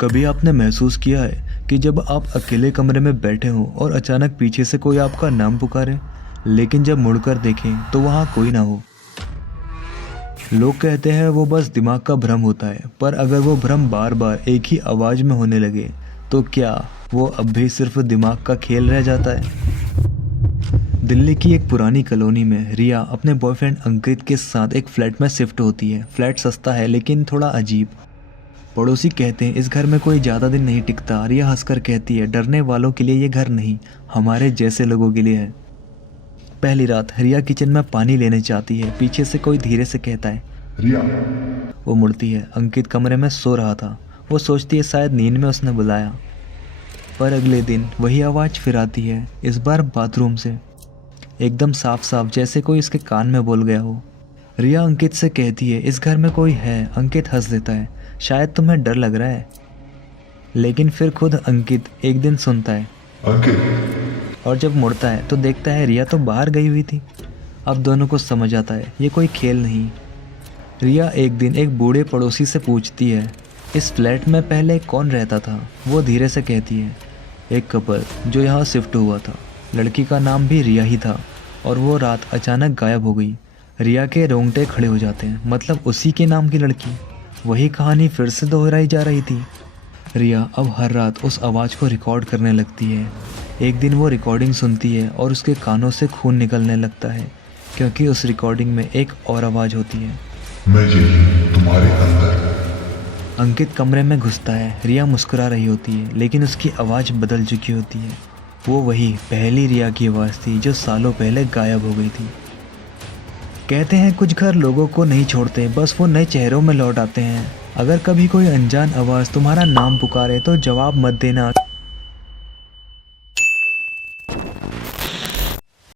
कभी आपने महसूस किया है कि जब आप अकेले कमरे में बैठे हों और अचानक पीछे से कोई आपका नाम पुकारे, लेकिन जब मुड़कर देखें तो वहाँ कोई ना हो। लोग कहते हैं वो बस दिमाग का भ्रम होता है, पर अगर वो भ्रम बार बार एक ही आवाज़ में होने लगे तो क्या वो अब भी सिर्फ दिमाग का खेल रह जाता है? दिल्ली की एक पुरानी कॉलोनी में रिया अपने बॉयफ्रेंड अंकित के साथ एक फ्लैट में शिफ्ट होती है। फ्लैट सस्ता है लेकिन थोड़ा अजीब। पड़ोसी कहते हैं इस घर में कोई ज़्यादा दिन नहीं टिकता। रिया हंसकर कहती है डरने वालों के लिए ये घर नहीं, हमारे जैसे लोगों के लिए है। पहली रात रिया किचन में पानी लेने जाती है। पीछे से कोई धीरे से कहता है रिया। वो मुड़ती है। अंकित कमरे में सो रहा था। वो सोचती है शायद नींद में उसने बुलाया। पर अगले दिन वही आवाज़ फिर आती है, इस बार बाथरूम से, एकदम साफ साफ, जैसे कोई इसके कान में बोल गया हो। रिया अंकित से कहती है इस घर में कोई है। अंकित हंस देता है, शायद तुम्हें डर लग रहा है। लेकिन फिर खुद अंकित एक दिन सुनता है अंकित। और जब मुड़ता है तो देखता है रिया तो बाहर गई हुई थी। अब दोनों को समझ आता है ये कोई खेल नहीं। रिया एक दिन एक बूढ़े पड़ोसी से पूछती है इस फ्लैट में पहले कौन रहता था। वो धीरे से कहती है एक कपल जो यहाँ शिफ्ट हुआ था। लड़की का नाम भी रिया ही था और वो रात अचानक गायब हो गई। रिया के रोंगटे खड़े हो जाते हैं, मतलब उसी के नाम की लड़की। वही कहानी फिर से दोहराई जा रही थी। रिया अब हर रात उस आवाज़ को रिकॉर्ड करने लगती है। एक दिन वो रिकॉर्डिंग सुनती है और उसके कानों से खून निकलने लगता है, क्योंकि उस रिकॉर्डिंग में एक और आवाज़ होती है, मैं यही तुम्हारे अंदर। अंकित कमरे में घुसता है। रिया मुस्कुरा रही होती है लेकिन उसकी आवाज़ बदल चुकी होती है। वो वही पहली रिया की आवाज़ थी जो सालों पहले गायब हो गई थी। कहते हैं कुछ घर लोगों को नहीं छोड़ते, बस वो नए चेहरों में लौट आते हैं। अगर कभी कोई अनजान आवाज़ तुम्हारा नाम पुकारे तो जवाब मत देना।